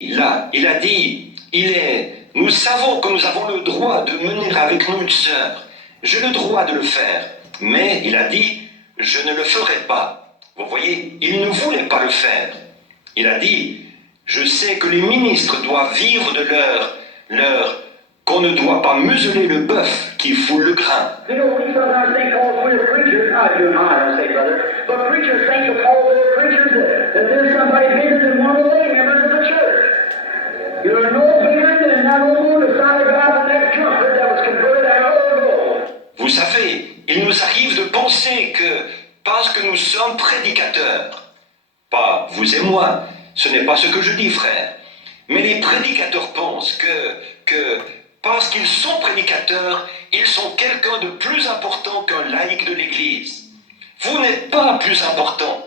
Il a dit, nous savons que nous avons le droit de mener avec nous une sœur. J'ai le droit de le faire. Mais il a dit, je ne le ferai pas. Vous voyez, il ne voulait pas le faire. Il a dit, je sais que les ministres doivent vivre de qu'on ne doit pas museler le bœuf qui foule le grain. You know, we sometimes think because we're preachers, not you and I don't say, brother, but preachers think because they're preachers that there's somebody bigger than one of the lay members of the church. You're no bigger than that old moon the side of God and that drunkard that was converted out of the gold. Vous savez, il nous arrive de penser que parce que nous sommes prédicateurs, pas vous et moi, ce n'est pas ce que je dis, frère, mais les prédicateurs pensent que parce qu'ils sont prédicateurs, ils sont quelqu'un de plus important qu'un laïc de l'Église. Vous n'êtes pas plus important.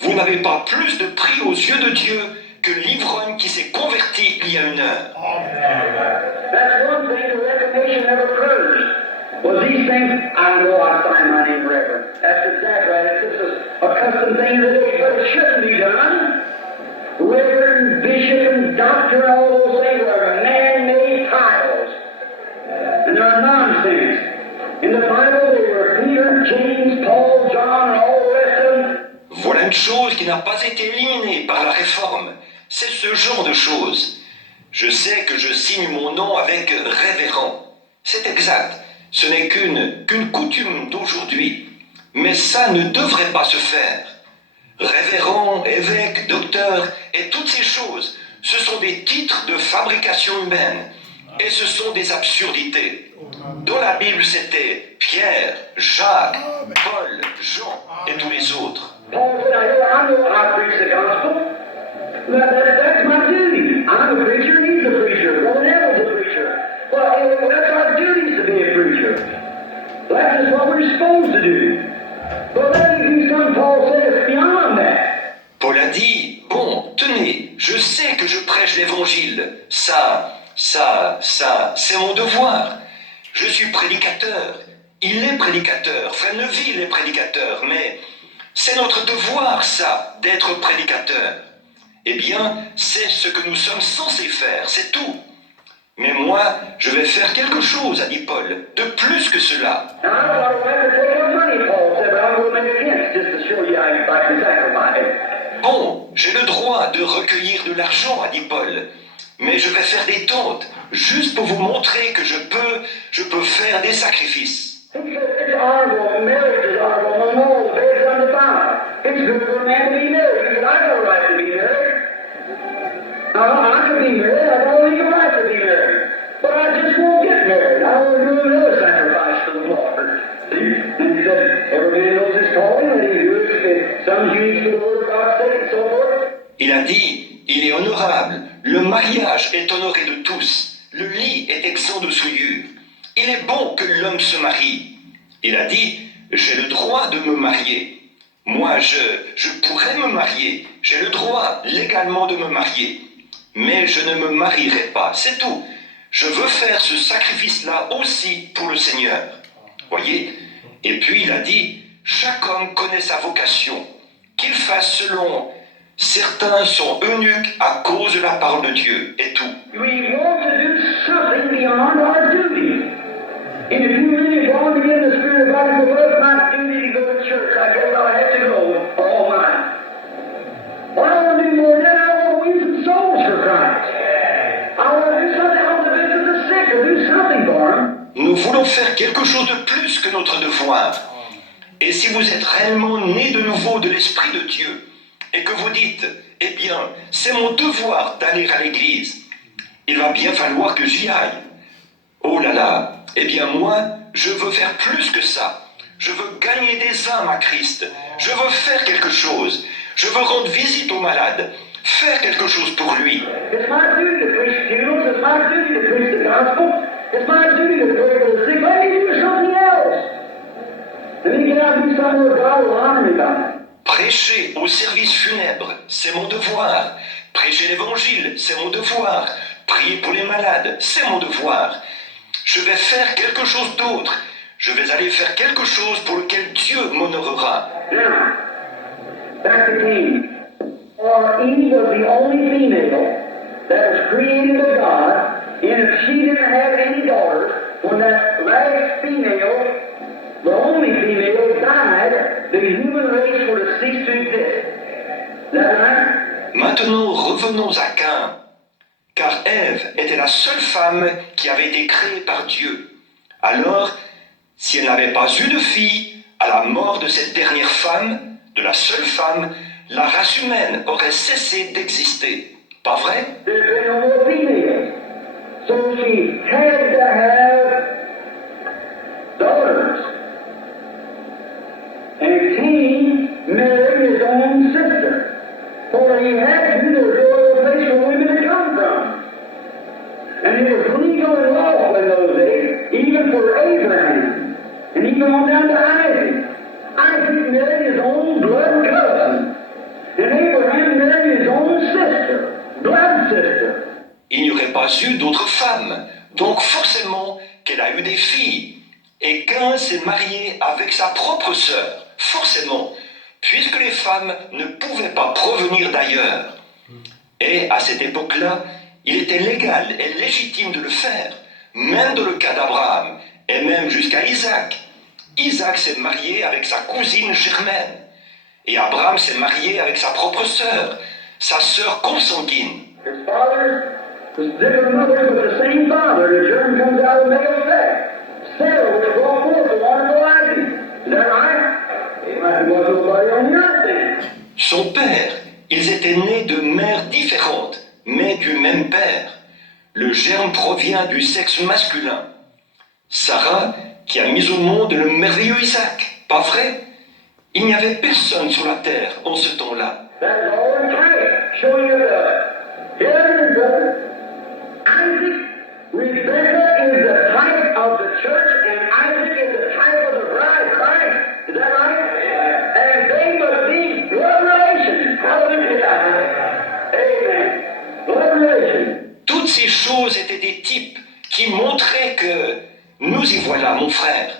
Vous n'avez pas plus de prix aux yeux de Dieu que l'ivrogne qui s'est converti il y a 1 heure. That's one thing the Reformation never proved. Was these things, I know I signed my name Reverend. That's exactly right. It's just a custom thing of the day, but it shouldn't be done. Reverend, bishop, and doctor, all those things are man-made titles. And they're nonsense. In the Bible, they were Peter, James, Paul, John, and all the rest of them. Voilà une chose qui n'a pas été éliminée par la réforme. C'est ce genre de choses. Je sais que je signe mon nom avec révérend. C'est exact. Ce n'est qu'une coutume d'aujourd'hui. Mais ça ne devrait pas se faire. Révérend, évêque, docteur et toutes ces choses, ce sont des titres de fabrication humaine. Et ce sont des absurdités. Dans la Bible, c'était Pierre, Jacques, Paul, Jean et tous les autres. Paul said, I know I preach the gospel. That's my duty. I'm a preacher, he's a preacher. Brother Neville's a preacher. Well, that's our duty to be a preacher. That's just what we're supposed to do. But then you come, Paul said, it's beyond that. Paul a dit, bon, tenez, je sais que je prêche l'évangile. Ça, c'est mon devoir. Je suis prédicateur. Il est prédicateur. Frère Neville est prédicateur. Mais c'est notre devoir, ça, d'être prédicateur. Eh bien, c'est ce que nous sommes censés faire, c'est tout. Mais moi, je vais faire quelque chose, a dit Paul, de plus que cela. Now, I thought I had to take our money, Paul said, but I'm going to make a hint just to show you how you can sacrifice. Bon, j'ai le droit de recueillir de l'argent, a dit Paul. Mais je vais faire des tentes, juste pour vous montrer que je peux faire des sacrifices. He said, it's honorable, marriage is honorable, and all the bed is undefiled. It's good for a man to be married. He said, I got a right to be married. Now, I can be married, I got a legal right to be married. But I just won't get married. I want to do another sacrifice for the Lord. See? And he said, every man knows his calling, and he does it. Some used for the word of God's sake, and so forth. Il a dit, il est honorable, le mariage est honoré de tous, le lit est exempt de souillure. Il est bon que l'homme se marie. Il a dit, j'ai le droit de me marier. Moi, je pourrais me marier, j'ai le droit légalement de me marier. Mais je ne me marierai pas, c'est tout. Je veux faire ce sacrifice-là aussi pour le Seigneur. Voyez? Et puis il a dit, chaque homme connaît sa vocation, qu'il fasse selon. Certains sont eunuques à cause de la parole de Dieu, et tout. We want to do something beyond our duty. And if you really want to get in the Spirit of God, you go, well, it's my duty to go to church. I guess I'll have to go for all mine. Well, I want to do more than that. I want to win some souls for Christ. I want to do something. I want to visit the sick or do something for them. Nous voulons faire quelque chose de plus que notre devoir. Et si vous êtes réellement né de nouveau de l'Esprit de Dieu, et que vous dites, eh bien, c'est mon devoir d'aller à l'église, il va bien falloir que j'y aille. Oh là là, eh bien moi, je veux faire plus que ça. Je veux gagner des âmes à Christ. Je veux faire quelque chose. Je veux rendre visite aux malades. Faire quelque chose pour lui. It's my duty to preach funerals. It's my duty to preach the gospel. It's my duty to pray for the sick. Let me do something else. Let me get out and do something where God will honor me by it. Prêcher au service funèbre, c'est mon devoir. Prêcher l'évangile, c'est mon devoir. Prier pour les malades, c'est mon devoir. Je vais faire quelque chose d'autre. Je vais aller faire quelque chose pour lequel Dieu m'honorera. Now, back to Cain. For Eve was the only female created of God, and if she didn't have any daughters, when that last female, the only female, died, the human race would have ceased to exist. Is that right? Maintenant, revenons à Caïn, car Ève était la seule femme qui avait été créée par Dieu. Alors, si elle n'avait pas eu de fille, à la mort de cette dernière femme, de la seule femme, la race humaine aurait cessé d'exister. Pas vrai? There's been no more females. So she had to have daughters. And Cain married his own sister. For he had to, there was no other place for women to come from. And it was legal and lawful in those days, even for Abraham, and even on down to Isaac. Isaac married his own blood cousin, and Abraham married his own sister, blood sister. Il n'y aurait pas eu d'autres femmes, donc forcément qu'elle a eu des filles. Et Caïn s'est marié avec sa propre sœur, forcément, puisque les femmes ne pouvaient pas provenir d'ailleurs. Et à cette époque-là, il était légal et légitime de le faire, même dans le cas d'Abraham, et même jusqu'à Isaac. Isaac s'est marié avec sa cousine Germaine, et Abraham s'est marié avec sa propre sœur, sa sœur consanguine. His father was different mothers, but the same father. The germ comes out of male sex. Sarah would have brought forth a wonderful Isaac. Is that right? It wasn't nobody on the earth then. Son père, ils étaient nés de mères différentes, mais du même père. Le germe provient du sexe masculin. Sarah, qui a mis au monde le merveilleux Isaac, pas vrai? Il n'y avait personne sur la terre en ce temps-là. That is all in type, showing you the heaven brother. Isaac, Rebecca is the type of the church, and Isaac is the type of the bride of Christ. Is that right? And they must be blood relations. Hallelujah. Amen. Blood relations. Toutes ces choses étaient des types qui montraient que, nous y voilà mon frère,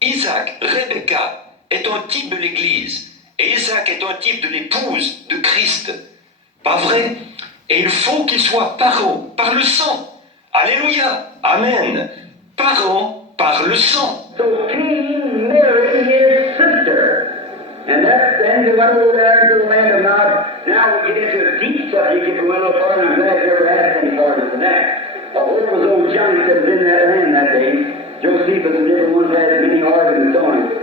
Isaac, Rebecca, est un type de l'Église, et Isaac est un type de l'épouse de Christ. Pas vrai? Et il faut qu'ils soient parents par le sang. Alléluia, Amen. Parents par le sang. So Cain married his sister. And that's then they went over there into the land of Nod. Now we get into a deep subject if we went a little further. I'm glad you ever had any farther than that. But what was old Johnny that was in that land that day? Josephus and different ones had many arguments on it.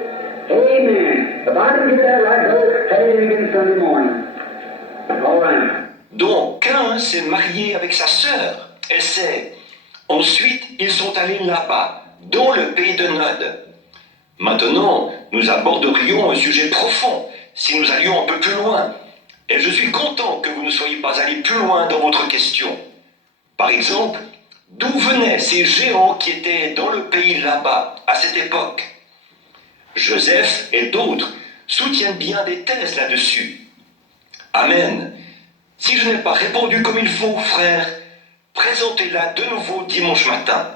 Amen. If I didn't get that right, brother, have it again Sunday morning. All right. Donc Cain s'est marié avec sa sœur, et c'est. Ensuite, ils sont allés là-bas, dans le pays de Nod. Maintenant, nous aborderions un sujet profond, si nous allions un peu plus loin. Et je suis content que vous ne soyez pas allés plus loin dans votre question. Par exemple, d'où venaient ces géants qui étaient dans le pays là-bas, à cette époque? Joseph et d'autres soutiennent bien des thèses là-dessus. Amen. Si je n'ai pas répondu comme il faut, frère, présentez-la de nouveau dimanche matin.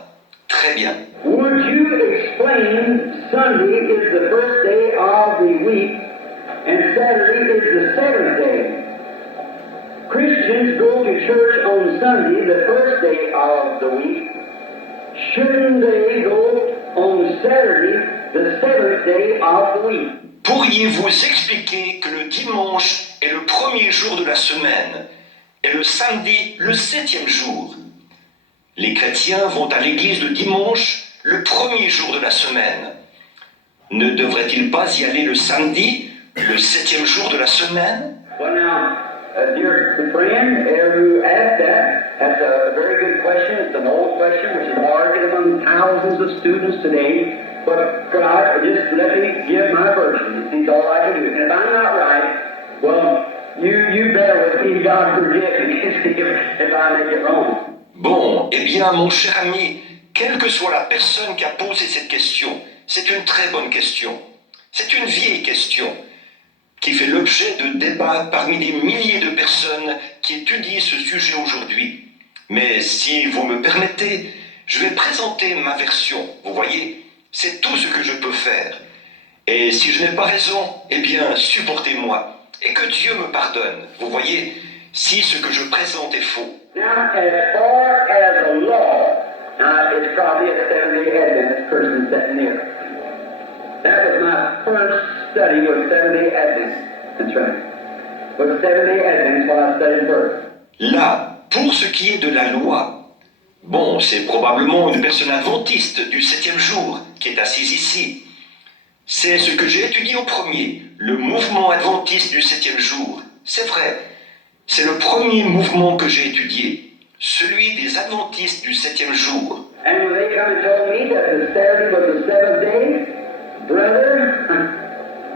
Très bien. Would you explain Sunday is the first day of the week and Saturday is the seventh day? Christians go to church on Sunday, the first day of the week. Shouldn't they go on Saturday, the seventh day of the week? Pourriez-vous expliquer que le dimanche est le premier jour de la semaine et le samedi le septième jour? Les chrétiens vont à l'église le dimanche, le premier jour de la semaine. Ne devraient-ils pas y aller le samedi, le septième jour de la semaine? Well now, dear friend, who asked that, that's a very good question. It's an old question which is argued among thousands of students today. But could I just let me give my version? It's all I can do. And if I'm not right, well, you bear with me, God forgive me if I make it wrong. Bon, eh bien, mon cher ami, quelle que soit la personne qui a posé cette question, c'est une très bonne question. C'est une vieille question qui fait l'objet de débats parmi des milliers de personnes qui étudient ce sujet aujourd'hui. Mais si vous me permettez, je vais présenter ma version. Vous voyez, c'est tout ce que je peux faire. Et si je n'ai pas raison, eh bien, supportez-moi. Et que Dieu me pardonne. Vous voyez, si ce que je présente est faux. Now, as far as the law, now it's probably a Seventh-day Adventist person sitting there. That was my first study with Seventh-day Adventists. That's right. With Seventh-day Adventists while I studied first. Là, pour ce qui est de la loi, bon, c'est probablement une personne adventiste du 7e jour qui est assise ici. C'est ce que j'ai étudié au premier, le mouvement adventiste du 7e jour. C'est vrai, c'est le premier mouvement que j'ai étudié, celui des adventistes du 7e jour. And when they come and told me that the Saturday was the seventh day, brother,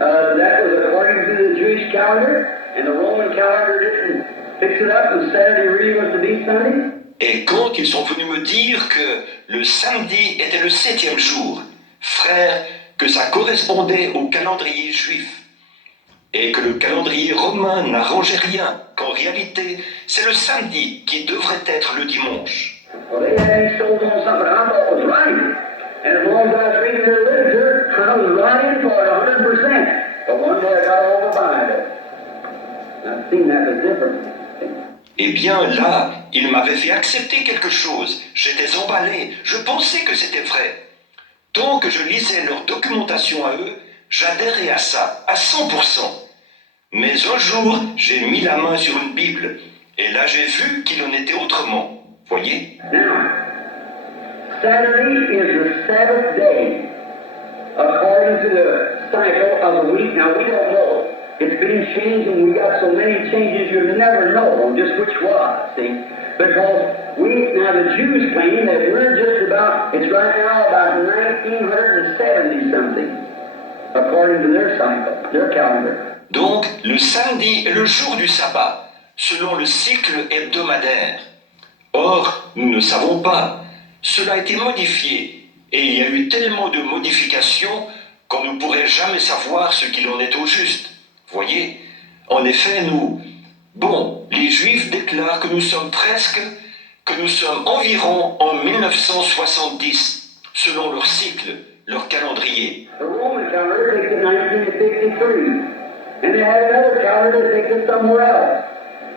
that was according to the Jewish calendar, and the Roman calendar didn't fix it up, and Saturday really was to be Sunday. Et quand ils sont venus me dire que le samedi était le 7e jour, frère, que ça correspondait au calendrier juif, et que le calendrier romain n'arrangeait rien, qu'en réalité, c'est le samedi qui devrait être le dimanche. Well, they had me sold on something I thought was right. And as long as I was reading their literature, I was right in for it 100%. But one day I got over behind it. I've seen that was different. Eh bien là, ils m'avaient fait accepter quelque chose. J'étais emballé, je pensais que c'était vrai. Tant que je lisais leur documentation à eux, j'adhérais à ça, à 100%. Mais un jour, j'ai mis la main sur une Bible, et là j'ai vu qu'il en était autrement. Voyez? Now, Saturday is the seventh day, according to the cycle of the week. Now, we don't know. It's been changed, and we got so many changes you'll never know just which was, see? Because now the Jews claim that we're just about, it's right now about 1970 something, according to their cycle, their calendar. Donc, le samedi est le jour du sabbat, selon le cycle hebdomadaire. Or, nous ne savons pas. Cela a été modifié, et il y a eu tellement de modifications qu'on ne pourrait jamais savoir ce qu'il en est au juste. Voyez? En effet, les Juifs déclarent que nous sommes environ en 1970, selon leur cycle, leur calendrier. The Roman calendar takes it 1953, and they have another calendar that takes it somewhere else.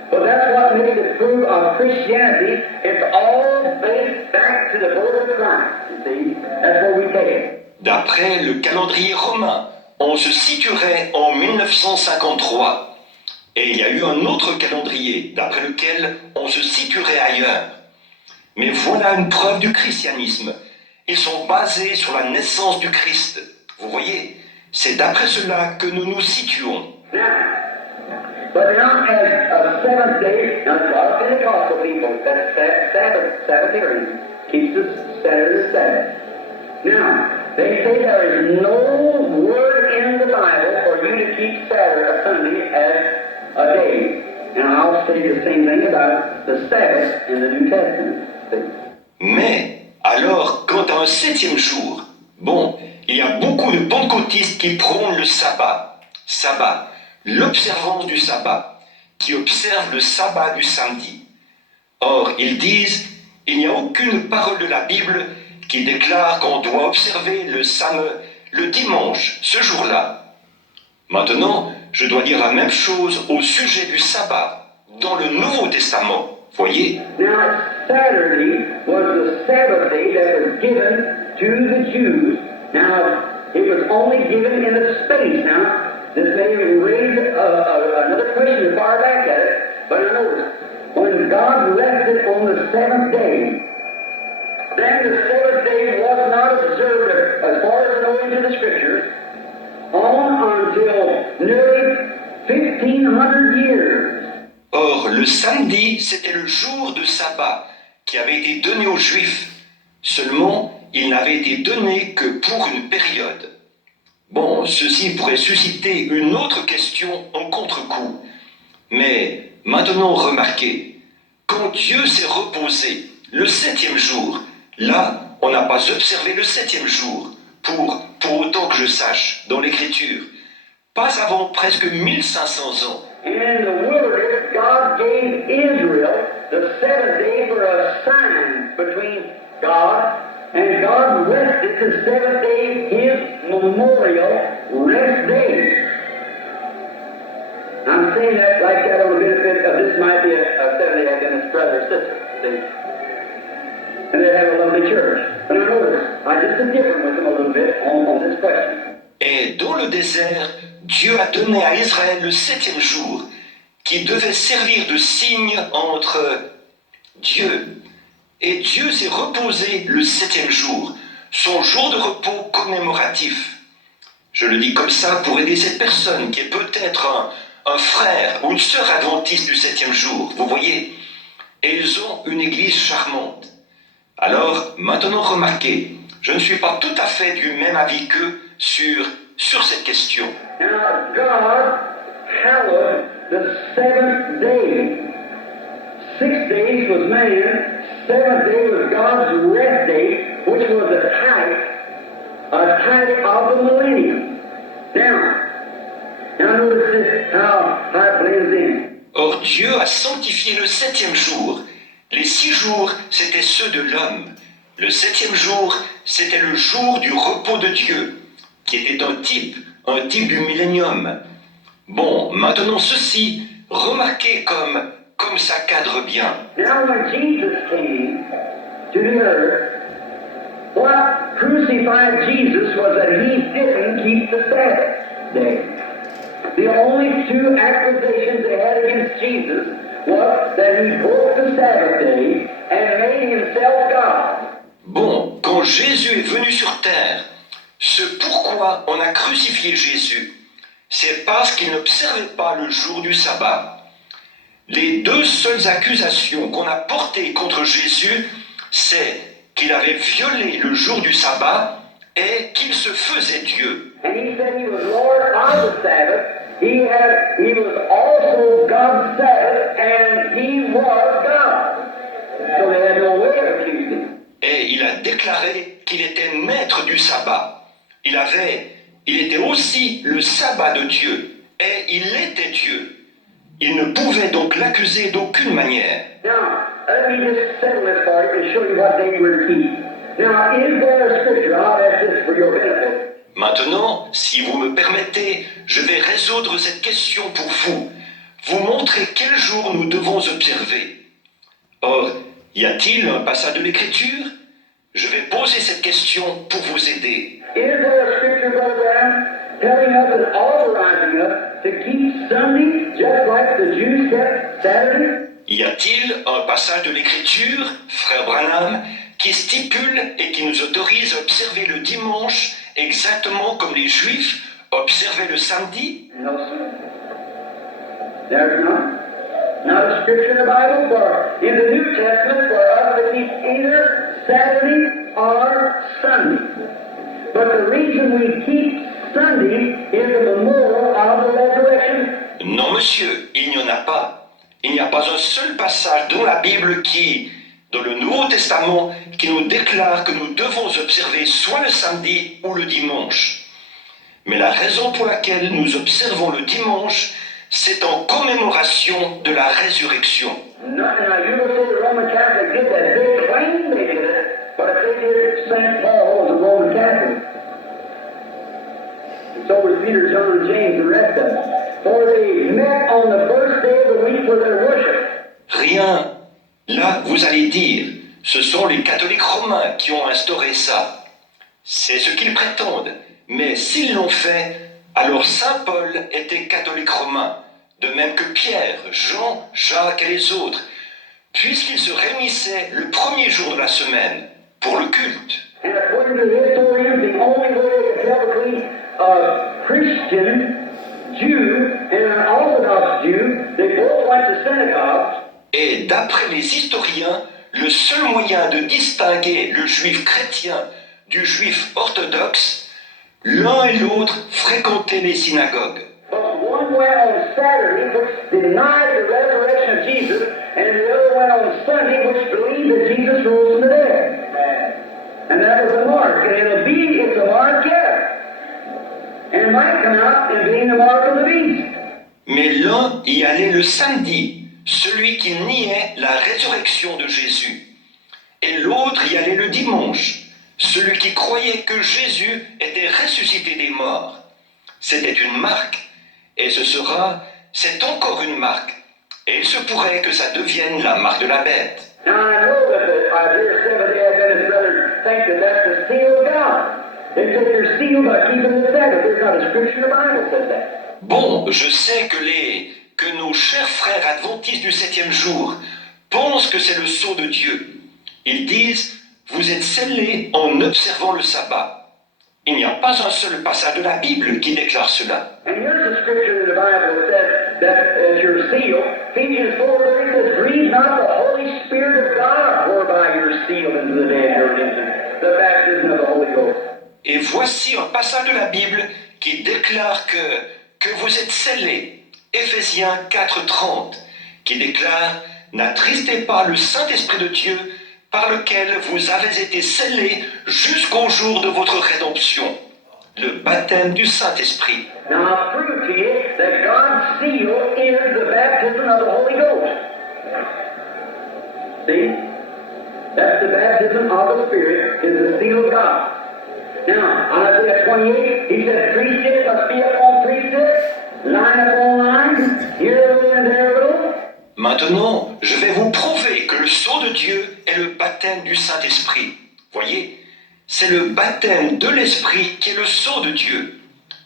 But that's what makes it prove of Christianity. It's all based back to the birth of Christ, you see. That's where we take it. D'après le calendrier romain, on se situerait en 1953. Et il y a eu un autre calendrier, d'après lequel on se situerait ailleurs. Mais voilà une preuve du christianisme. Ils sont basés sur la naissance du Christ. Vous voyez, c'est d'après cela que nous nous situons. But now, as a seventh day, now a lot of Pentecostal people, that's Sabbatarians, keeps the Saturday the Sabbath. Now, they say there is no word in the Bible for you to keep Saturday, Sunday, as a day. And I'll say the same thing about the Sabbath in the New Testament. Mais, alors, quant à un 7e jour, il y a beaucoup de pentecôtistes qui prônent le sabbat. Sabbat, l'observance du sabbat, qui observent le sabbat du samedi. Or, ils disent, il n'y a aucune parole de la Bible qui déclare qu'on doit observer le dimanche, ce jour-là. Maintenant, je dois dire la même chose au sujet du sabbat, dans le Nouveau Testament. Voyez? Now, Saturday was the Sabbath day that was given to the Jews. Now, it was only given in a space. Now, this may raise another question to far back at it, but notice, when God left it on the seventh day, then the seventh day was not observed, as far as I know into the Scriptures, on until nearly 1,500 years. Or, le samedi, c'était le jour de sabbat qui avait été donné aux Juifs. Seulement, il n'avait été donné que pour une période. Ceci pourrait susciter une autre question en contre-coup. Mais maintenant, remarquez, quand Dieu s'est reposé le 7e jour, là, on n'a pas observé le 7e jour, pour autant que je sache, dans l'Écriture. Pas avant presque 1500 ans. And in the wilderness, God gave Israel the seventh day for a sign between God, and God rested the seventh day, His memorial rest day. I'm saying that like that on the benefit of this might be a Seventh-day Adventist brother or sister, see? And they have a lovely church. But now notice, I just am different with them a little bit on this question. Et dans le désert, Dieu a donné à Israël le 7e jour, qui devait servir de signe entre Dieu. Et Dieu s'est reposé le 7e jour, son jour de repos commémoratif. Je le dis comme ça pour aider cette personne qui est peut-être un frère ou une sœur adventiste du 7e jour, vous voyez. Et ils ont une église charmante. Alors, maintenant remarquez, je ne suis pas tout à fait du même avis qu'eux sur cette question. Now, God hallowed the seventh day. 6 days was man, seventh day was God's rest day, which was a type of the millennium. Now notice this, how it blends in. Or Dieu a sanctifié le 7e jour. Les 6 jours, c'étaient ceux de l'homme. Le 7e jour, c'était le jour du repos de Dieu, qui était un type du millénium. Bon, maintenant ceci, remarquez comme ça cadre bien. Now when Jesus came to the earth, what crucified Jesus was that he didn't keep the Sabbath day. The only 2 accusations they had against Jesus was that he broke the Sabbath day and made himself God. Bon, quand Jésus est venu sur terre, ce pourquoi on a crucifié Jésus, c'est parce qu'il n'observait pas le jour du sabbat. Les 2 seules accusations qu'on a portées contre Jésus, c'est qu'il avait violé le jour du sabbat et qu'il se faisait Dieu. And he said he was Lord of the Sabbath. He was also God's Sabbath, and he was God. So they had no way of accusing him. Et il a déclaré qu'il était maître du sabbat. Il était aussi le sabbat de Dieu, et il était Dieu. Il ne pouvait donc l'accuser d'aucune manière. Now, let me just settle this for you to show you what they were to keep. Now, is there a scripture? I'll ask this for your benefit. Maintenant, si vous me permettez, je vais résoudre cette question pour vous. Vous montrer quel jour nous devons observer. Or, y a-t-il un passage de l'Écriture? Je vais poser cette question pour vous aider. Is there a scripture, Brother Branham, telling us and authorizing us to keep Sunday just like the Jews kept Saturday? Y a-t-il un passage de l'Écriture, frère Branham, qui stipule et qui nous autorise à observer le dimanche exactement comme les Juifs observaient le samedi? No, sir. There's none. Not a scripture in the Bible for in the New Testament for us to keep either Saturday or Sunday. But the reason we keep Sunday is the memorial of the resurrection. Non, monsieur, il n'y en a pas. Il n'y a pas un seul passage dans la Bible dans le Nouveau Testament, qui nous déclare que nous devons observer soit le samedi ou le dimanche. Mais la raison pour laquelle nous observons le dimanche, c'est en commémoration de la résurrection. Now you will say the Roman Catholic did that. They claim they did it, but if they did, St. Paul was a Roman Catholic. And so was Peter, John, and James, and the rest of them. For they met on the first day of the week for their worship. Rien. Là, vous allez dire, ce sont les catholiques romains qui ont instauré ça. C'est ce qu'ils prétendent. Mais s'ils l'ont fait, alors Saint Paul était catholique romain, de même que Pierre, Jean, Jacques et les autres, puisqu'ils se réunissaient le premier jour de la semaine pour le culte. And according to the historians, the only way they could tell between a Christian Jew and an Orthodox Jew, they both went to synagogues. Et d'après les historiens, le seul moyen de distinguer le juif chrétien du juif orthodoxe, l'un et l'autre fréquentaient les synagogues. But one went on Saturday, which denied the resurrection of Jesus, and the other went on Sunday, which believed that Jesus rose from the dead. And that was the mark. And it's a mark yet. And it might come out and being the mark of the beast. Mais l'un y allait le samedi, celui qui niait la résurrection de Jésus. Et l'autre y allait le dimanche, celui qui croyait que Jésus était ressuscité des morts. C'était une marque, et ce sera c'est encore une marque. Et il se pourrait que ça devienne la marque de la bête. Now I know that our dear Seventh-day Adventist brothers think that that's the seal of God. They say they're sealed by keeping the Sabbath. There's not a scripture in the Bible that says that. Bon, je sais que nos chers frères adventistes du 7e jour pensent que c'est le sceau de Dieu. Ils disent, vous êtes scellés en observant le sabbat. Il n'y a pas un seul passage de la Bible qui déclare cela. And here's the scripture in the Bible that says that as you're sealed, Ephesians 4:30 says, grieve not the Holy Spirit of God, whereby you're sealed into the day of your redemption, the baptism of the Holy Ghost. Et voici un passage de la Bible qui déclare que vous êtes scellés. Éphésiens 4:30, qui déclare, n'attristez pas le Saint-Esprit de Dieu, par lequel vous avez été scellés jusqu'au jour de votre rédemption, le baptême du Saint-Esprit. Now I'll prove to you that God's seal is the baptism of the Holy Ghost. See? That's the baptism of the Spirit, is the seal of God. Now, on Isaiah 28, he said, priesthood must be upon priesthood, line upon line, here a little and there a little. Maintenant, je vais vous prouver que le sceau de Dieu est le baptême du Saint-Esprit. Voyez, c'est le baptême de l'Esprit qui est le sceau de Dieu.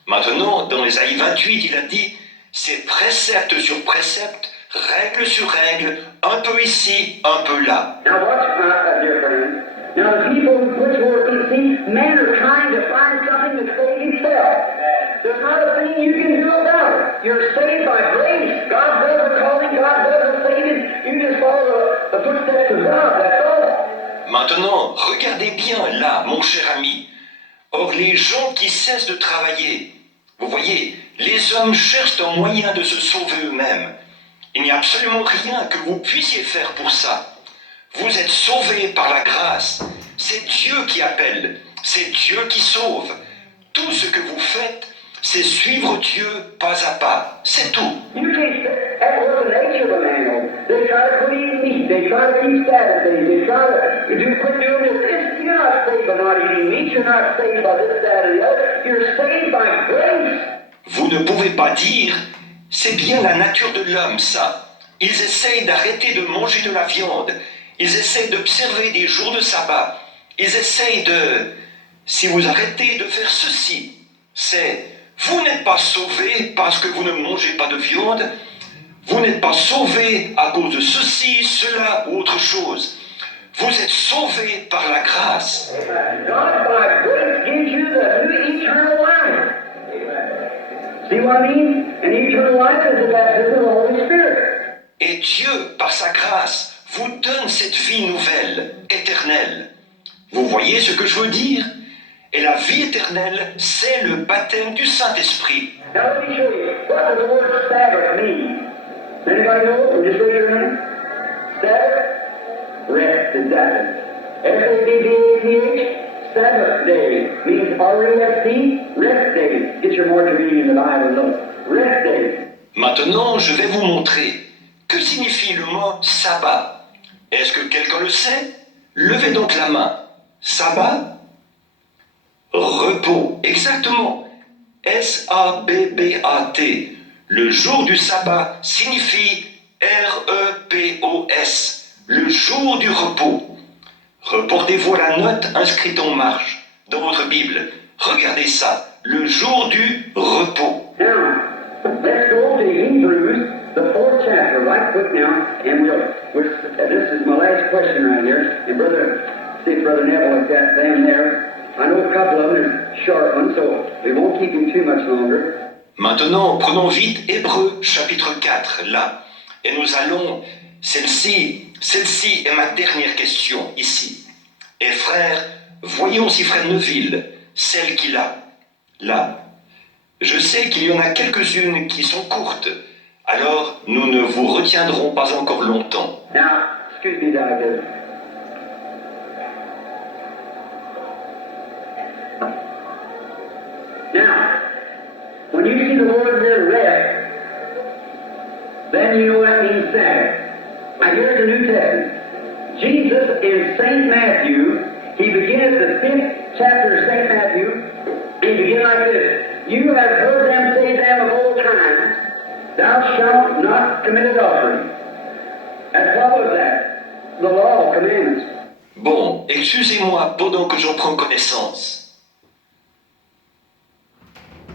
Maintenant, dans Ésaïe 28, il a dit, c'est précepte sur précepte, règle sur règle, un peu ici, un peu là. Now watch, dear friends. Now the people who put forth, you see, men are trying to find something to save himself. There's not a thing you can do about it. You're saved by grace. God does the calling, God does the saving. You just follow the footsteps of God, that's all. Maintenant, regardez bien là, mon cher ami. Or, les gens qui cessent de travailler, vous voyez, les hommes cherchent un moyen de se sauver eux-mêmes. Il n'y a absolument rien que vous puissiez faire pour ça. Vous êtes sauvés par la grâce. C'est Dieu qui appelle. C'est Dieu qui sauve. Tout ce que vous faites, c'est suivre Dieu pas à pas. C'est tout. You can't, that was the nature of a man. They try to quit eating meat. They try to keep Sabbath days. They try to quit doing this. You're not saved by not eating meat. You're not saved by this, that, or the other. You're saved by grace. Vous ne pouvez pas dire, c'est bien la nature de l'homme, ça. Ils essayent d'arrêter de manger de la viande. Ils essayent d'observer des jours de sabbat. Ils essayent de... Si vous arrêtez de faire ceci, c'est... Vous n'êtes pas sauvés parce que vous ne mangez pas de viande. Vous n'êtes pas sauvés à cause de ceci, cela ou autre chose. Vous êtes sauvés par la grâce. God, by grace, gives you the new eternal life. See what I mean? And eternal life is the baptism of the Holy Spirit. Et Dieu, par sa grâce, vous donne cette vie nouvelle, éternelle. Vous voyez ce que je veux dire? Et la vie éternelle, c'est le baptême du Saint-Esprit. Now let me show you. What does the word Sabbath mean? Anybody know? Just raise your hand. Sabbath? Rest, exactly. S-A-B-B-A-T-H. Sabbath day means R-E-S-T, rest day. Get your margin reading in the Bible, look. Rest day. Maintenant, je vais vous montrer que signifie le mot sabbat. Est-ce que quelqu'un le sait? Levez donc la main. Sabbat? Repos, exactement. S-A-B-B-A-T. Le jour du sabbat signifie R-E-P-O-S. Le jour du repos. Reportez-vous à la note inscrite en marge dans votre Bible. Regardez ça. Le jour du repos. Now, let's go to Hebrews, the 4th chapter, right quick now, and this is my last question right here, and see if Brother Neville has got them there. I know a couple of them are short ones, so we won't keep him too much longer. Maintenant, prenons vite Hébreux chapitre 4, là. Et nous allons, celle-ci est ma dernière question, ici. Et frère, voyons si frère Neville, celle qu'il a, là. Je sais qu'il y en a quelques-unes qui sont courtes, alors nous ne vous retiendrons pas encore longtemps. Now, excuse me, Doctor. Now, when you see the word there, rest, then you know that means Sabbath. Now, here's the New Testament. Jesus in St. Matthew, he begins the 5th chapter of St. Matthew, and he begins like this. You have heard them say them of old times, Thou shalt not commit adultery. And what was that? The law, commandments. Bon, excusez-moi pendant que j'en prends connaissance.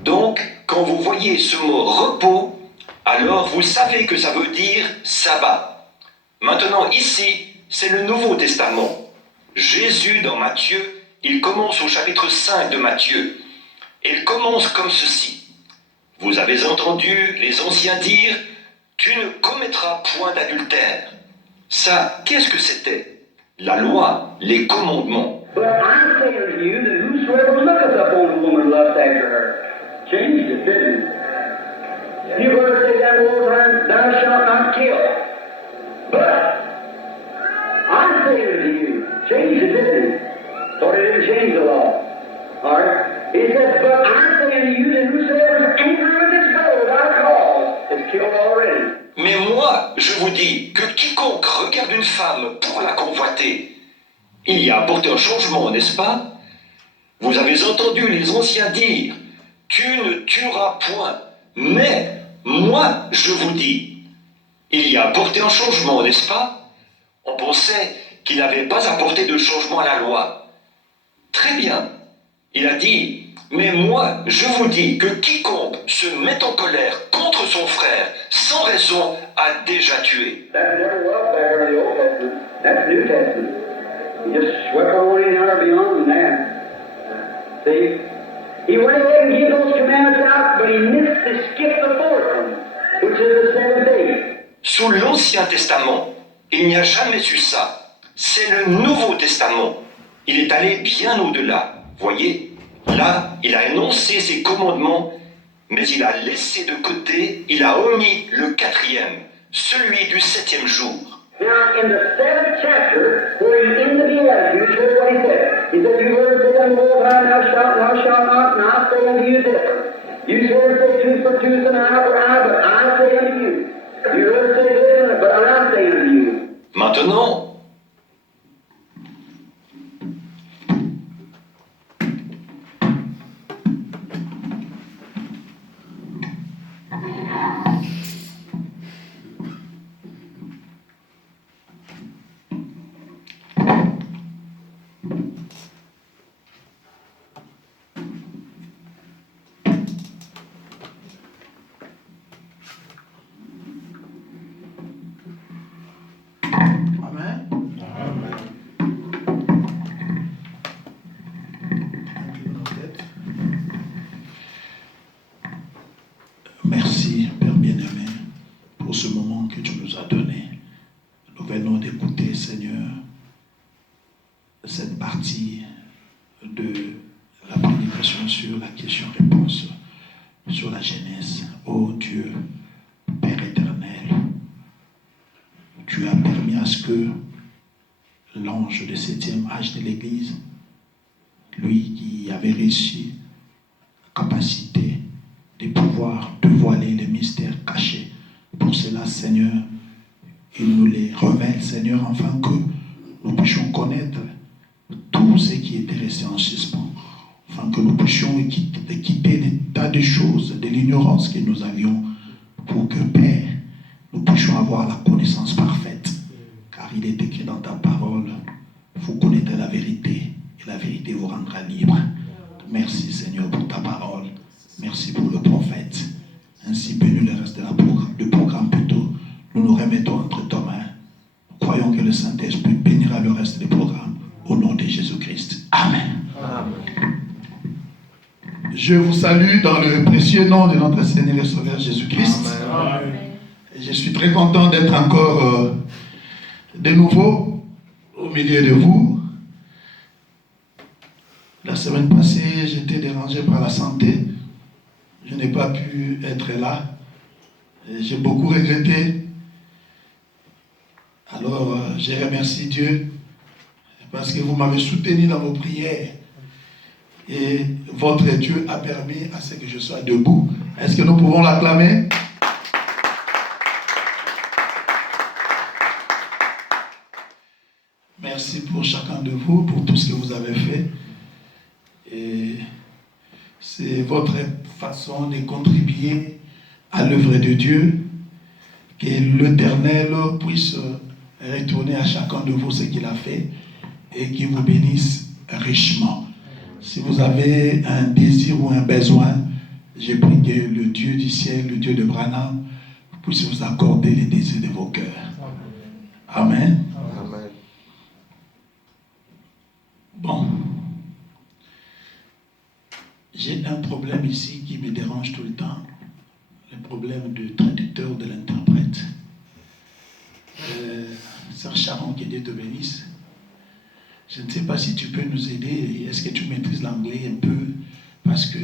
Donc, quand vous voyez ce mot repos, alors vous savez que ça veut dire sabbat. Maintenant, ici, c'est le Nouveau Testament. Jésus, dans Matthieu, il commence au chapitre 5 de Matthieu. Il commence comme ceci. Vous avez entendu les anciens dire « Tu ne commettras point d'adultère ». Ça, qu'est-ce que c'était? La loi, les commandements. But I say unto you that whosoever looketh upon a woman lust after her. Changed it, didn't it? You were to say that old time, thou shalt not kill. But I say unto you, changed it, didn't it? Thought it didn't change the law. Alright? It says, but I say unto you that whosoever is angry with his brother without a cause is killed already. Mais moi, je vous dis que quiconque regarde une femme pour la convoiter, il y a apporté un changement, n'est-ce pas? Vous avez entendu les anciens dire « Tu ne tueras point ». Mais moi, je vous dis, il y a apporté un changement, n'est-ce pas? On pensait qu'il n'avait pas apporté de changement à la loi. Très bien. Il a dit « Mais moi, je vous dis que quiconque se met en colère contre son frère sans raison a déjà tué. » That never was there in the Old Testament. That's New Testament. He just swept on in or beyond that. See? He went ahead and gave those commandments out, but he missed to skip the fourth one, which is the seventh day. Sous l'Ancien Testament, il n'y a jamais eu ça. C'est le Nouveau Testament. Il est allé bien au-delà. Voyez, là, il a énoncé ses commandements, mais il a laissé de côté, il a omis le quatrième, celui du septième jour. Now, in the seventh chapter, where he in the Beatitudes, here's what he said. He said, you heard say unto old time, thou shalt not, and I say unto you this. You heard say tooth for tooth and eye for eye, but I say unto you. You heard say this, but I say unto you. Maintenant, merci, Père bien-aimé, pour ce moment que tu nous as donné. Nous venons d'écouter, Seigneur, cette partie de la prédication sur la question-réponse, sur la Genèse. Oh Dieu, Père éternel, tu as permis à ce que l'ange du 7e âge de l'Église, lui qui avait réussi la capacité de pouvoir dévoiler les mystères cachés. Pour cela, Seigneur, il nous les révèle, Seigneur, afin que nous puissions connaître tout ce qui était resté en suspens, afin que nous puissions quitter des tas de choses, de l'ignorance que nous avions, pour que, Père, nous puissions avoir la connaissance parfaite. Car il est écrit dans ta parole, vous connaîtrez la vérité, et la vérité vous rendra libre. Merci, Seigneur, pour ta parole. Merci pour le prophète. Ainsi, bénis le reste du programme plutôt. Nous nous remettons entre tes mains. Nous croyons que le Saint-Esprit bénira le reste du programme. Au nom de Jésus-Christ. Amen. Amen. Je vous salue dans le précieux nom de notre Seigneur et Sauveur Jésus-Christ. Amen. Et je suis très content d'être encore de nouveau au milieu de vous. La semaine passée, j'étais dérangé par la santé. Je n'ai pas pu être là. J'ai beaucoup regretté. Alors, je remercie Dieu parce que vous m'avez soutenu dans vos prières. Et votre Dieu a permis à ce que je sois debout. Est-ce que nous pouvons l'acclamer? Merci pour chacun de vous, pour tout ce que vous avez fait. Et c'est votre façon de contribuer à l'œuvre de Dieu. Que l'Éternel puisse retourner à chacun de vous ce qu'il a fait et qu'il vous bénisse richement. Si vous avez un désir ou un besoin, je prie que le Dieu du ciel, le Dieu de Branham, puisse vous accorder les désirs de vos cœurs. Amen. Amen. Bon. J'ai un problème ici qui me dérange tout le temps. Le problème du traducteur, de l'interprète. Sœur Sharon, que Dieu te bénisse. Je ne sais pas si tu peux nous aider. Est-ce que tu maîtrises l'anglais un peu? Parce que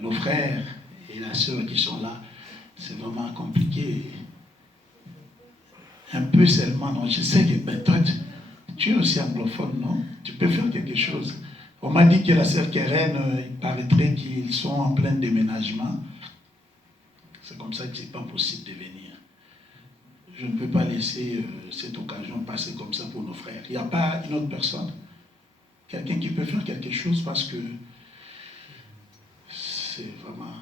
nos frères et la sœur qui sont là, c'est vraiment compliqué. Un peu seulement, non? Je sais que ben, toi, tu es aussi anglophone, non? Tu peux faire quelque chose. On m'a dit que la sœur Keren, il paraîtrait qu'ils sont en plein déménagement. C'est comme ça que ce n'est pas possible de venir. Je ne peux pas laisser cette occasion passer comme ça pour nos frères. Il n'y a pas une autre personne, quelqu'un qui peut faire quelque chose parce que c'est vraiment...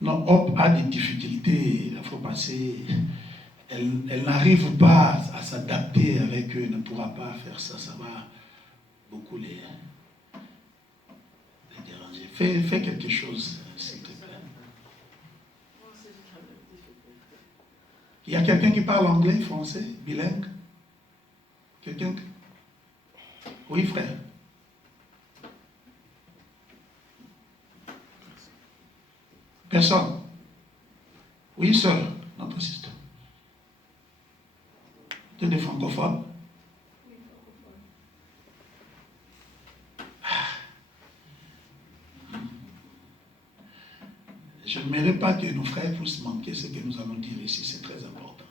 Non, Hop a des difficultés, il faut passer... Elle n'arrive pas à s'adapter avec eux, elle ne pourra pas faire ça, ça va beaucoup les déranger. Fais quelque chose, s'il te plaît. Il y a quelqu'un qui parle anglais, français, bilingue? Quelqu'un? Oui, frère. Personne? Oui, sœur, notre sister. Tu es des francophones? Je n'aimerais pas que nos frères puissent manquer ce que nous allons dire ici, c'est très important.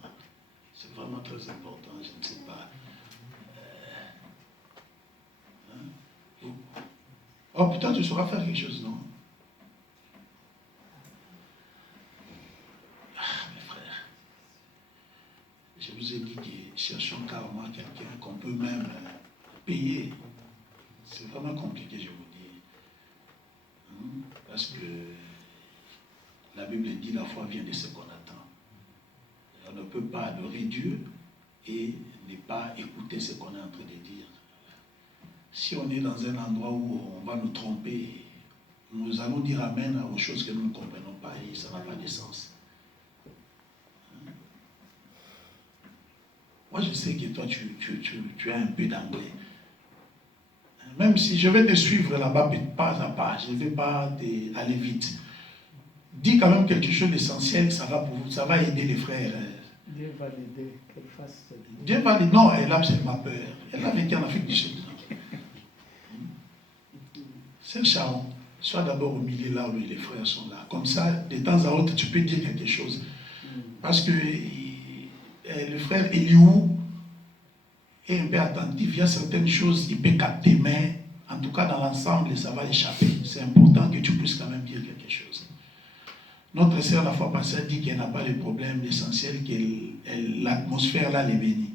C'est vraiment très important, je ne sais pas. Oh putain, tu sauras faire quelque chose, non? Ah, mes frères, je vous ai dit que cherchons carrément quelqu'un qu'on peut même payer. C'est vraiment compliqué, je vous dis. Parce que la Bible dit la foi vient de ce qu'on attend. On ne peut pas adorer Dieu et ne pas écouter ce qu'on est en train de dire. Si on est dans un endroit où on va nous tromper, nous allons dire amen aux choses que nous ne comprenons pas et ça n'a pas de sens. Moi, je sais que toi, tu as un peu d'anglais. Même si je vais te suivre là-bas, pas à pas, je ne vais pas aller vite. Dis quand même quelque chose d'essentiel, ça va pour vous, ça va aider les frères. Dieu va l'aider, qu'elle fasse. Dieu va l'aider. Non, elle a absolument peur. Elle a vécu en Afrique du Sud. C'est Sharon. Sois d'abord au milieu là où les frères sont là. Comme ça, de temps à autre, tu peux dire quelque chose. Parce que le frère Eliou est un peu attentif. Il y a certaines choses, il peut capter, mais en tout cas, dans l'ensemble, ça va échapper. C'est important que tu puisses quand même dire quelque chose. Notre sœur, la fois passée, a dit qu'elle n'a pas de problème. L'essentiel, l'atmosphère là les bénit.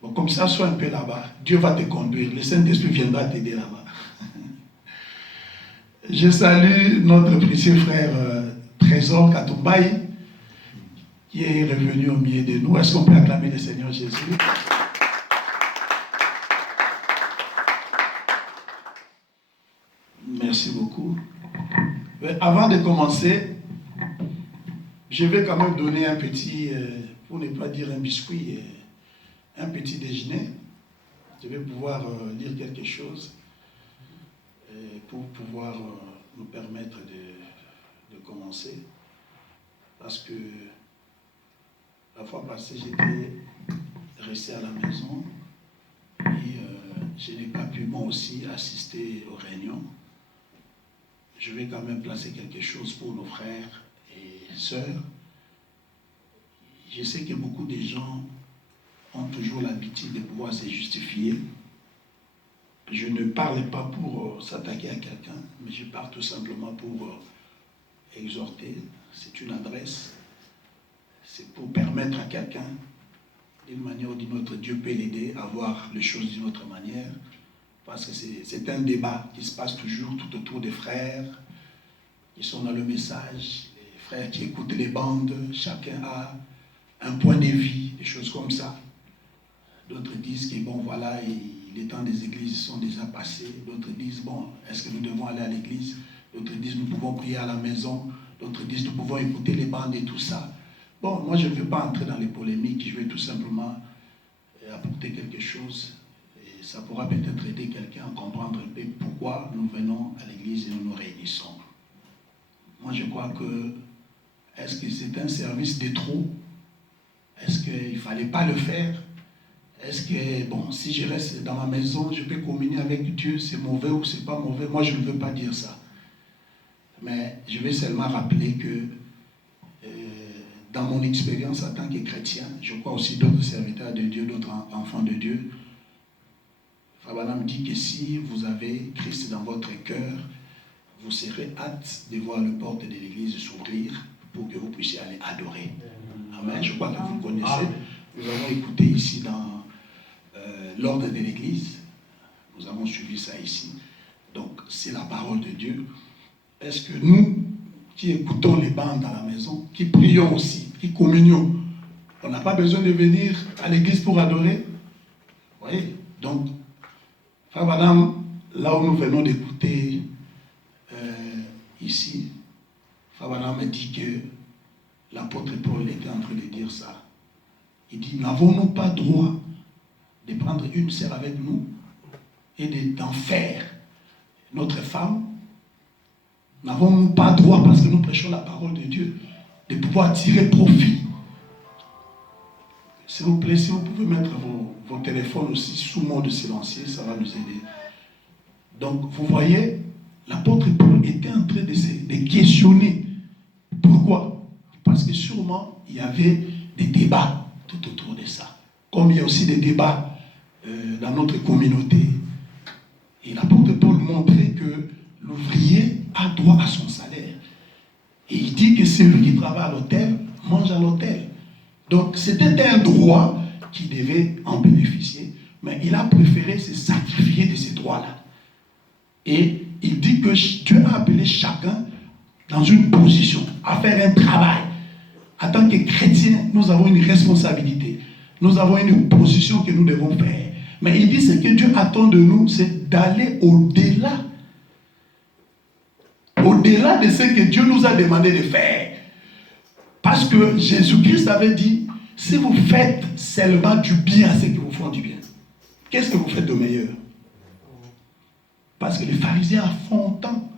Bon, comme ça, sois un peu là-bas. Dieu va te conduire. Le Saint-Esprit viendra t'aider là-bas. Je salue notre précieux frère Trésor Katumbaï, qui est revenu au milieu de nous. Est-ce qu'on peut acclamer le Seigneur Jésus? Merci beaucoup. Mais avant de commencer, je vais quand même donner un petit, pour ne pas dire un biscuit, un petit déjeuner. Je vais pouvoir lire quelque chose pour pouvoir nous permettre de commencer. Parce que la fois passée, j'étais resté à la maison et je n'ai pas pu moi aussi assister aux réunions. Je vais quand même placer quelque chose pour nos frères et sœurs. Je sais que beaucoup de gens ont toujours l'habitude de pouvoir se justifier. Je ne parle pas pour s'attaquer à quelqu'un, mais je parle tout simplement pour exhorter. C'est une adresse. C'est pour permettre à quelqu'un, d'une manière ou d'une autre, Dieu peut l'aider à voir les choses d'une autre manière. parce que c'est un débat qui se passe toujours tout autour des frères qui sont dans le message, les frères qui écoutent les bandes, chacun a un point de vue, des choses comme ça. D'autres disent que bon voilà, les temps des églises sont déjà passés. D'autres disent bon, est-ce que nous devons aller à l'église? D'autres disent nous pouvons prier à la maison. D'autres disent nous pouvons écouter les bandes et tout ça. Bon, moi je ne veux pas entrer dans les polémiques, je vais tout simplement apporter quelque chose. Et ça pourra peut-être aider quelqu'un à comprendre un peu pourquoi nous venons à l'église et nous nous réunissons. Moi je crois que, est-ce que c'est un service de trop? Est-ce qu'il ne fallait pas le faire? Est-ce que, bon, si je reste dans ma maison, je peux communier avec Dieu, c'est mauvais ou c'est pas mauvais? Moi, je ne veux pas dire ça. Mais je vais seulement rappeler que, dans mon expérience en tant que chrétien, je crois aussi d'autres serviteurs de Dieu, d'autres enfants de Dieu, Fabana me dit que si vous avez Christ dans votre cœur, vous serez hâte de voir les portes de l'église s'ouvrir pour que vous puissiez aller adorer. Amen. Je crois que vous connaissez. Nous avons écouté ici dans l'ordre de l'église. Nous avons suivi ça ici. Donc, c'est la parole de Dieu. Est-ce que nous, qui écoutons les bandes dans la maison, qui prions aussi, qui communions, on n'a pas besoin de venir à l'église pour adorer? Vous voyez? Donc, frère madame, là où nous venons d'écouter ici, frère madame me dit que l'apôtre Paul était en train de dire ça. Il dit, n'avons-nous pas droit de prendre une sœur avec nous et d'en faire notre femme? N'avons-nous pas droit, parce que nous prêchons la parole de Dieu, de pouvoir tirer profit? S'il vous plaît, si vous pouvez mettre vos téléphones aussi sous mode silencieux, ça va nous aider. Donc, vous voyez, l'apôtre Paul était en train de questionner. Pourquoi? Parce que sûrement, il y avait des débats tout autour de ça. Comme il y a aussi des débats dans notre communauté. Et l'apôtre Paul montrait que l'ouvrier a droit à son salaire. Et il dit que celui qui travaille à l'hôtel mange à l'hôtel. Donc c'était un droit qui devait en bénéficier, mais il a préféré se sacrifier de ces droits-là. Et il dit que Dieu a appelé chacun dans une position, à faire un travail. En tant que chrétiens, nous avons une responsabilité. Nous avons une position que nous devons faire. Mais il dit ce que Dieu attend de nous, c'est d'aller au-delà. Au-delà de ce que Dieu nous a demandé de faire. Parce que Jésus-Christ avait dit, si vous faites seulement du bien à ceux qui vous font du bien, qu'est-ce que vous faites de meilleur? Parce que les pharisiens font tant.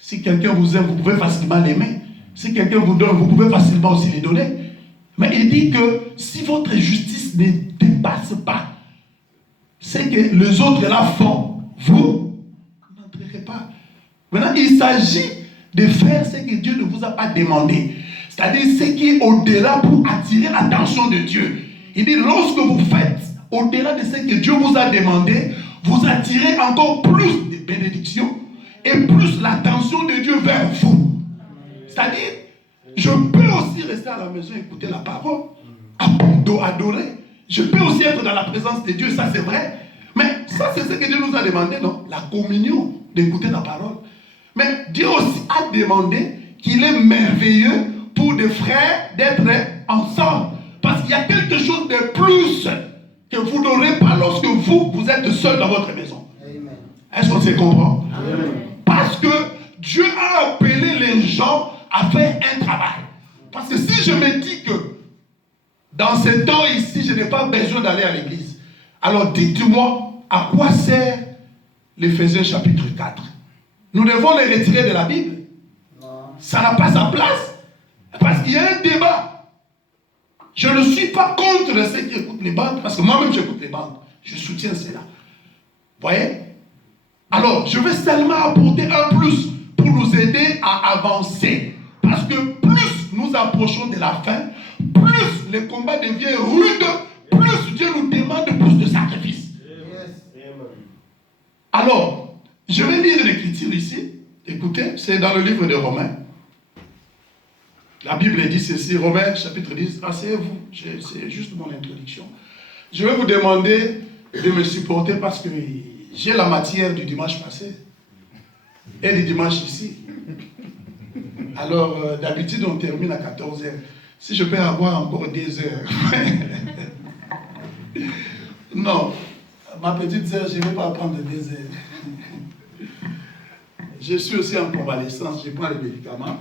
Si quelqu'un vous aime, vous pouvez facilement l'aimer. Si quelqu'un vous donne, vous pouvez facilement aussi les donner. Mais il dit que si votre justice ne dépasse pas ce que les autres là font, vous n'entrerez pas. Maintenant, il s'agit de faire ce que Dieu ne vous a pas demandé. C'est-à-dire ce qui est au-delà pour attirer l'attention de Dieu. Il dit, lorsque vous faites au-delà de ce que Dieu vous a demandé, vous attirez encore plus de bénédictions et plus l'attention de Dieu vers vous. C'est-à-dire, je peux aussi rester à la maison et écouter la parole, adorer. Je peux aussi être dans la présence de Dieu, ça c'est vrai. Mais ça c'est ce que Dieu nous a demandé, non? La communion, d'écouter la parole. Mais Dieu aussi a demandé qu'il est merveilleux pour des frères d'être ensemble. Parce qu'il y a quelque chose de plus que vous n'aurez pas lorsque vous êtes seul dans votre maison. Amen. Est-ce qu'on se comprend? Amen. Parce que Dieu a appelé les gens à faire un travail. Parce que si je me dis que dans ce temps ici, je n'ai pas besoin d'aller à l'église, alors dites-moi à quoi sert l'Éphésiens chapitre 4? Nous devons les retirer de la Bible? Non. Ça n'a pas sa place. Parce qu'il y a un débat. Je ne suis pas contre ceux qui écoutent les bandes, parce que moi-même j'écoute les bandes. Je soutiens cela. Vous voyez? Alors, je vais seulement apporter un plus pour nous aider à avancer. Parce que plus nous approchons de la fin, plus le combat devient rude, plus Dieu nous demande plus de sacrifices. Alors, je vais lire l'écriture ici. Écoutez, c'est dans le livre de Romains. La Bible dit ceci, Romains chapitre 10. Asseyez-vous, c'est juste mon introduction. Je vais vous demander de me supporter parce que j'ai la matière du dimanche passé et du dimanche ici. Alors, d'habitude, on termine à 14h. Si je peux avoir encore des heures. Non, ma petite sœur, je ne vais pas prendre des heures. Je suis aussi en convalescence, je prends les médicaments.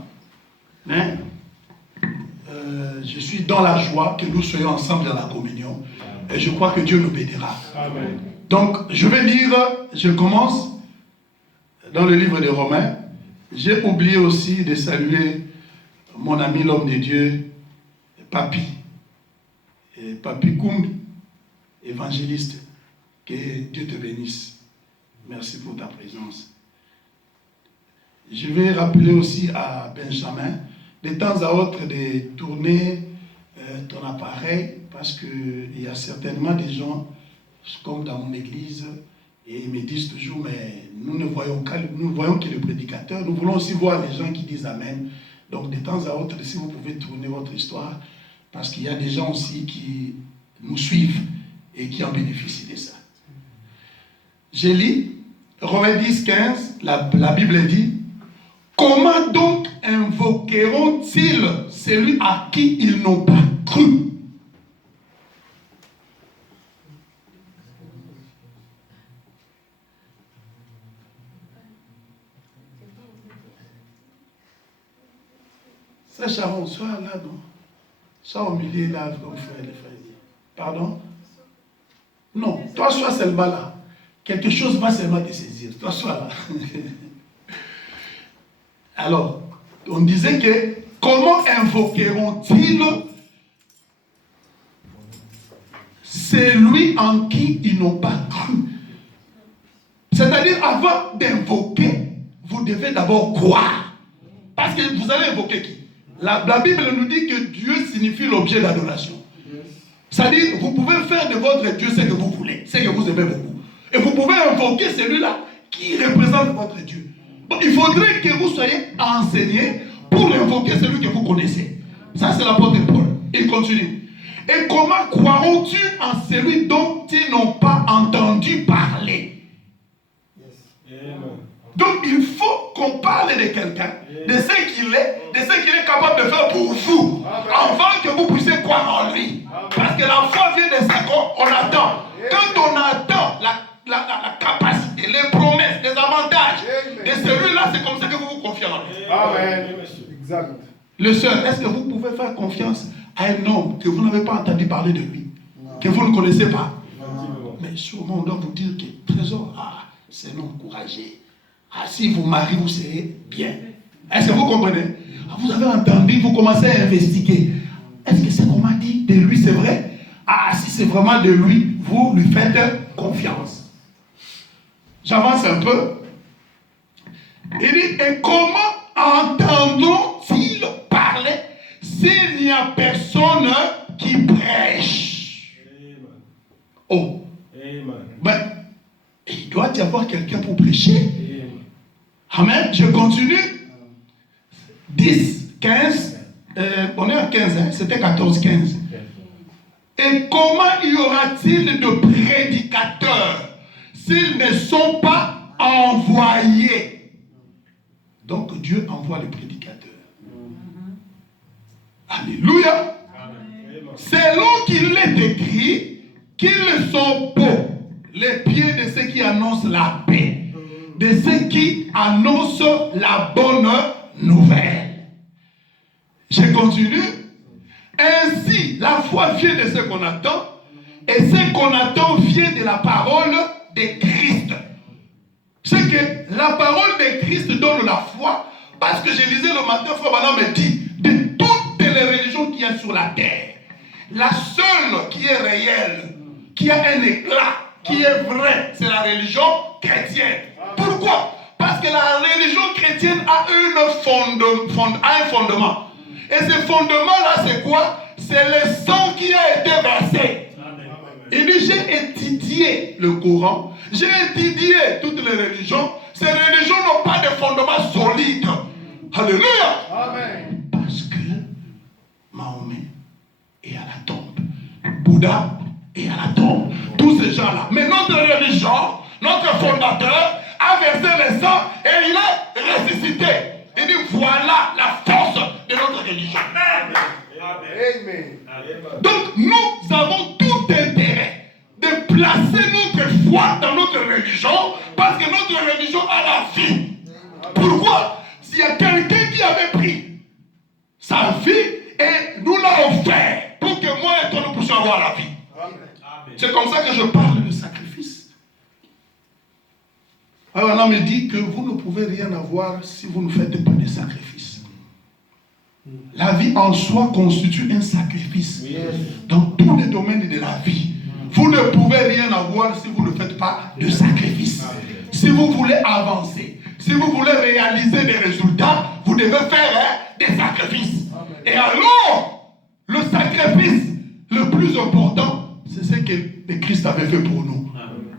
Mais je suis dans la joie que nous soyons ensemble dans la communion. Et je crois que Dieu nous bénira. Amen. Donc, je vais lire, je commence dans le livre des Romains. J'ai oublié aussi de saluer mon ami l'homme de Dieu, Papi. Et Papi Koumbi, évangéliste. Que Dieu te bénisse. Merci pour ta présence. Je vais rappeler aussi à Benjamin, de temps à autre, de tourner ton appareil, parce qu'il y a certainement des gens, comme dans mon église, et ils me disent toujours, mais nous ne voyons que le prédicateur, nous voulons aussi voir les gens qui disent Amen. Donc de temps à autre, si vous pouvez tourner votre histoire, parce qu'il y a des gens aussi qui nous suivent et qui en bénéficient de ça. Je lis Romains 10, 15, la Bible dit, comment donc invoqueront-ils celui à qui ils n'ont pas cru? Ça, Sharon, sois là, non? Sois au milieu là, comme frère et frère. Pardon? Non, toi, sois seulement là. Quelque chose va seulement te saisir. Toi, sois là. Alors, on disait que comment invoqueront-ils celui en qui ils n'ont pas cru? C'est-à-dire, avant d'invoquer, vous devez d'abord croire. Parce que vous allez invoquer qui? La Bible nous dit que Dieu signifie l'objet d'adoration. C'est-à-dire, vous pouvez faire de votre Dieu ce que vous voulez, ce que vous aimez beaucoup. Et vous pouvez invoquer celui-là qui représente votre Dieu. Donc, il faudrait que vous soyez enseigné pour invoquer celui que vous connaissez. Ça, c'est l'apôtre Paul. Il continue. Et comment croiront-tu en celui dont ils n'ont pas entendu parler? Donc, il faut qu'on parle de quelqu'un, de ce qu'il est, de ce qu'il est capable de faire pour vous, avant que vous puissiez croire en lui. Parce que la foi vient de ce qu'on attend. Quand on attend la capacité, les promesses, les avantages de celui-là, c'est comme ça que vous vous confiez en lui. Amen. Exact. Le sœur, est-ce que vous pouvez faire confiance à un homme que vous n'avez pas entendu parler de lui, que vous ne connaissez pas? Mais sûrement on doit vous dire que trésor, c'est un homme courageux. Si vous mariez, vous serez bien. Est-ce que vous comprenez? Vous avez entendu, vous commencez à investiguer. Est-ce que c'est qu'on m'a dit de lui, c'est vrai? Si c'est vraiment de lui, vous lui faites confiance. J'avance un peu. Il dit, et comment entendront-ils parler s'il n'y a personne qui prêche? Oh. Ben, il doit y avoir quelqu'un pour prêcher. Amen. Je continue. 10, 15. On est à 15, hein? C'était 14, 15. Et comment y aura-t-il de prédicateurs s'ils ne sont pas envoyés? Donc Dieu envoie les prédicateurs. Alléluia. Selon qu'il est écrit qu'ils sont beaux, les pieds de ceux qui annoncent la paix, de ceux qui annoncent la bonne nouvelle. Je continue. Ainsi, la foi vient de ce qu'on attend, et ce qu'on attend vient de la parole de Christ. C'est que la parole de Christ donne la foi, parce que je lisais le matin, frère Manon me dit, de toutes les religions qu'il y a sur la terre, la seule qui est réelle, qui a un éclat, qui est vraie, c'est la religion chrétienne. Pourquoi? Parce que la religion chrétienne a un fondement. Et ce fondement-là, c'est quoi? C'est le sang qui a été versé. Il dit, j'ai étudié le Coran, j'ai étudié toutes les religions. Ces religions n'ont pas de fondement solide. Alléluia. Amen. Parce que Mahomet est à la tombe. Bouddha est à la tombe. Tous ces gens-là. Mais notre religion, notre fondateur, a versé le sang et il est ressuscité. Il dit voilà la force de notre religion. Amen. Donc nous avons tout intérêt de placer notre foi dans notre religion parce que notre religion a la vie. Pourquoi? S'il y a quelqu'un qui avait pris sa vie et nous l'a offert pour que moi et toi nous puissions avoir la vie. C'est comme ça que je parle de sacrifice. Alors on me dit que vous ne pouvez rien avoir si vous ne faites pas de sacrifice. La vie en soi constitue un sacrifice dans tous les domaines de la vie. Vous ne pouvez rien avoir si vous ne faites pas de sacrifice. Si vous voulez avancer, si vous voulez réaliser des résultats, vous devez faire des sacrifices. Et alors, le sacrifice le plus important, c'est ce que Christ avait fait pour nous.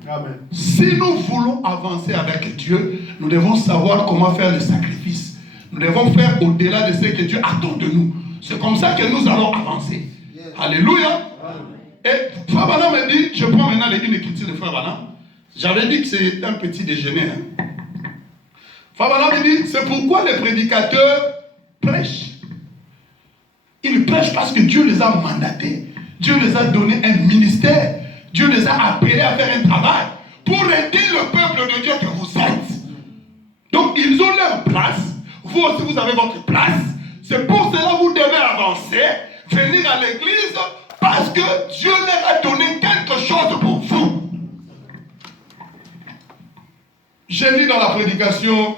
Amen. Si nous voulons avancer avec Dieu, nous devons savoir comment faire le sacrifice. Nous devons faire au-delà de ce que Dieu attend de nous. C'est comme ça que nous allons avancer. Alléluia. Et Frère Branham me dit, je prends maintenant une écriture de Frère Branham. J'avais dit que c'est un petit déjeuner. Frère Branham me dit, c'est pourquoi les prédicateurs prêchent. Ils prêchent parce que Dieu les a mandatés. Dieu les a donné un ministère. Dieu les a appelés à faire un travail pour aider le peuple de Dieu que vous êtes. Donc ils ont leur place. Vous aussi vous avez votre place. C'est pour cela que vous devez avancer, venir à l'église parce que Dieu leur a donné quelque chose pour vous. J'ai lu dans la prédication